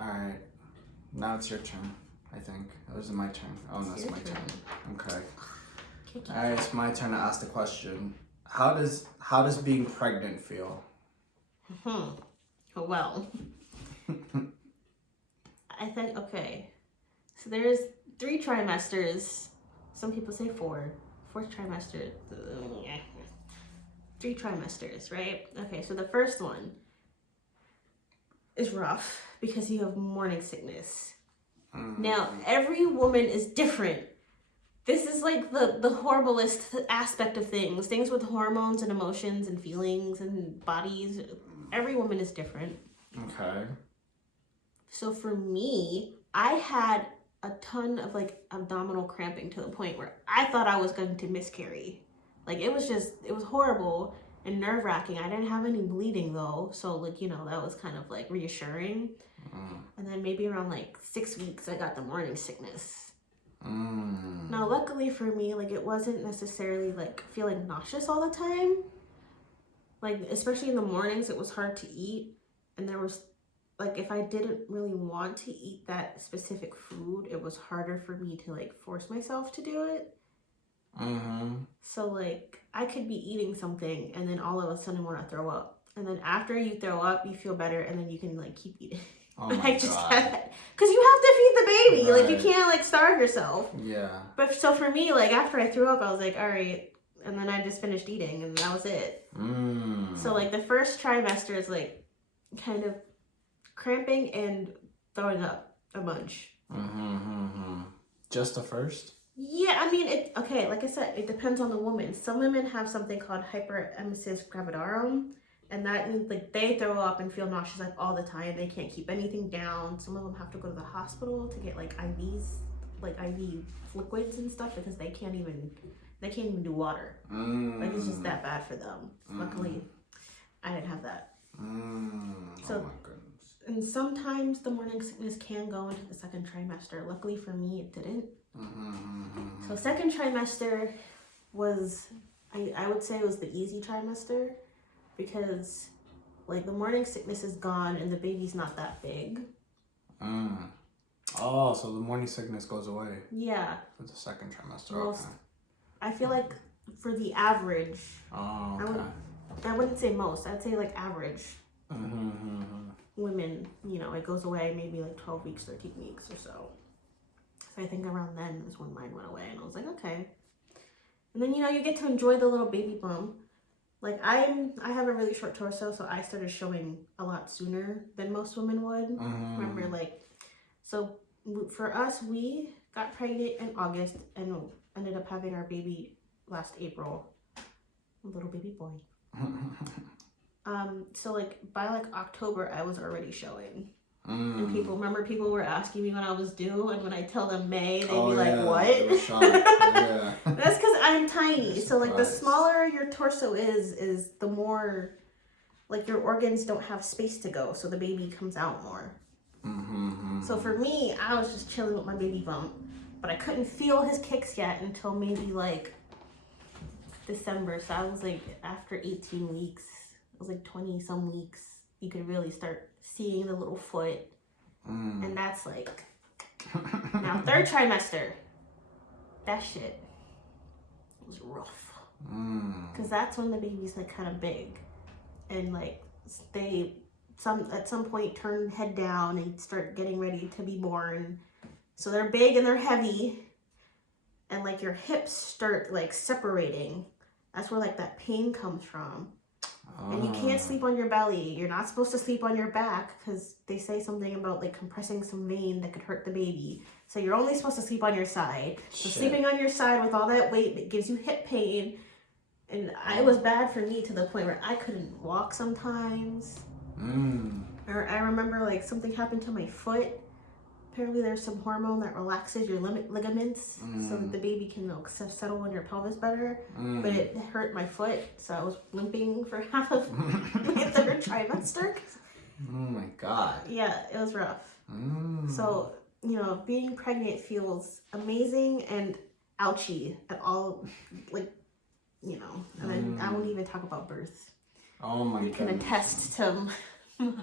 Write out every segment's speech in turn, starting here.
Alright. Now it's your turn, I think. Or is it my turn? Oh, no, it's my turn. Okay. Alright, it's my turn to ask the question. How does being pregnant feel? Well, I think, okay. So there's 3 trimesters. Some people say 4. 4th trimester. 3 trimesters, right? Okay, so the first one is rough because you have morning sickness. Now, every woman is different. This is like the horriblest aspect of things. Things with hormones and emotions and feelings and bodies. Every woman is different. Okay. So for me, I had a ton of like abdominal cramping to the point where I thought I was going to miscarry. Like it was horrible and nerve wracking. I didn't have any bleeding though. So like, you know, that was kind of like reassuring. And then maybe around like 6 weeks, I got the morning sickness. Now, luckily for me, like it wasn't necessarily like feeling nauseous all the time. Like, especially in the mornings, it was hard to eat. And there was like, if I didn't really want to eat that specific food, it was harder for me to like force myself to do it. So like, I could be eating something and then all of a sudden want to throw up. And then after you throw up, you feel better and then you can like keep eating. Oh my I just God. because you have to feed the baby. Right. Like you can't like starve yourself. Yeah. But so for me, like after I threw up, I was like, all right. And then I just finished eating and that was it. So like the first trimester is like kind of cramping and throwing up a bunch. Just the first? Yeah, I mean, okay, like I said, it depends on the woman. Some women have something called hyperemesis gravidarum, and that means like they throw up and feel nauseous like all the time. They can't keep anything down. Some of them have to go to the hospital to get like IVs, like IV liquids and stuff because they can't even do water. Like it's just that bad for them. Luckily, I didn't have that. So, oh my goodness. And sometimes the morning sickness can go into the second trimester. Luckily for me, it didn't. So second trimester was, I would say it was the easy trimester because like the morning sickness is gone and the baby's not that big. Oh, so the morning sickness goes away. Yeah. For the second trimester. Most, okay. I feel like for the average, Oh, okay. I wouldn't say most, I'd say like average women, you know, it goes away maybe like 12 weeks, 13 weeks or so. So I think around then is when mine went away and I was like, okay. And then, you know, you get to enjoy the little baby bump. Like I have a really short torso, so I started showing a lot sooner than most women would. Remember, like, so for us, we got pregnant in August and ended up having our baby last April, a little baby boy. So like by like October, I was already showing. And people were asking me when I was due, and when I tell them May, they'd be like, "What?" Yeah. That's because I'm tiny. So like the smaller your torso is the more like your organs don't have space to go, so the baby comes out more. So for me, I was just chilling with my baby bump, but I couldn't feel his kicks yet until maybe like December. So I was like after 18 weeks, it was like 20 some weeks, you could really start seeing the little foot. And that's like now third trimester, that shit was rough because that's when the baby's like kind of big and like they at some point turn head down and start getting ready to be born, so they're big and they're heavy and like your hips start like separating. That's where like that pain comes from. And you can't sleep on your belly. You're not supposed to sleep on your back because they say something about like compressing some vein that could hurt the baby. So you're only supposed to sleep on your side. So sleeping on your side with all that weight, it gives you hip pain. And it was bad for me to the point where I couldn't walk sometimes. Or I remember like something happened to my foot. Apparently there's some hormone that relaxes your ligaments so that the baby can settle on your pelvis better. But it hurt my foot, so I was limping for half of my third trimester. Oh my God. Yeah, it was rough. So, you know, being pregnant feels amazing and ouchy at all, like, you know. And then I won't even talk about birth. Oh my God. You can attest to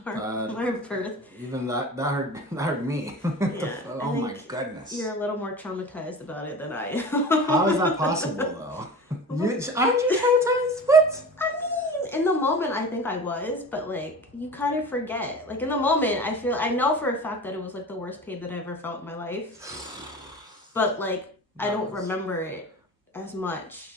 Our birth. Even that hurt me. Yeah, Oh my goodness. You're a little more traumatized about it than I am. How is that possible though? Aren't you traumatized? What? I mean, in the moment I think I was, but like you kind of forget. Like in the moment I know for a fact that it was like the worst pain that I ever felt in my life. But like I don't remember it as much.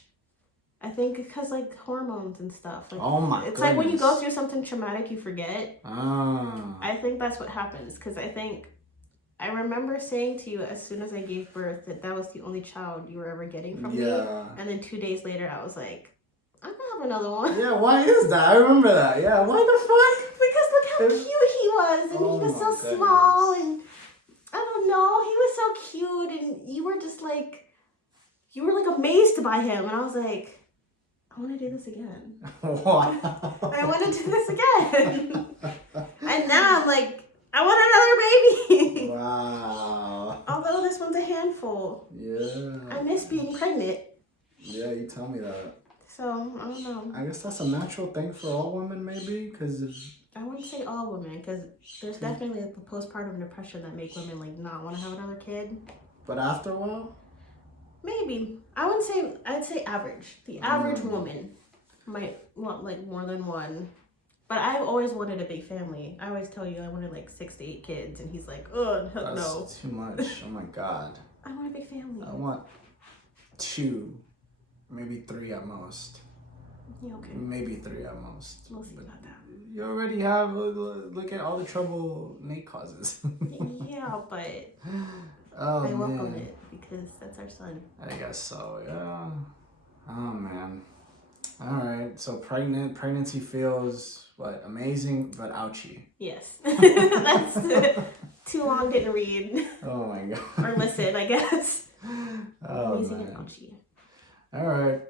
I think because like hormones and stuff. Like, oh my! It's goodness. like when you go through something traumatic, you forget. Ah. I think that's what happens because I remember saying to you as soon as I gave birth that was the only child you were ever getting from me. And then 2 days later, I was like, I'm gonna have another one. Yeah, why is that? I remember that. Yeah, why the fuck? Because look how cute he was, and he was so small, and I don't know, he was so cute, and you were like amazed by him, and I was like, I want to do this again. Wow. I want to do this again. And now I'm like, I want another baby. Wow. Although this one's a handful. Yeah. I miss being pregnant. Yeah, you tell me that. So, I don't know. I guess that's a natural thing for all women, maybe, because I wouldn't say all women, because there's definitely like the postpartum depression that make women like not want to have another kid. But after a while? Maybe. I'd say average. The average woman might want like more than one. But I've always wanted a big family. I always tell you I wanted like 6 to 8 kids, and he's like, oh, no. That's too much. Oh my god. I want a big family. I want 2, maybe 3 at most. Yeah, okay. Maybe 3 at most. We'll see about that. You already have, look at all the trouble Nate causes. Yeah, but oh, I welcome man. it because that's our son. I guess so, yeah. Oh, man. All right, so pregnancy feels, what, amazing, but ouchy. Yes. That's too long didn't read. Oh, my God. Or listen, I guess. Oh, Amazing man. and ouchy. All right.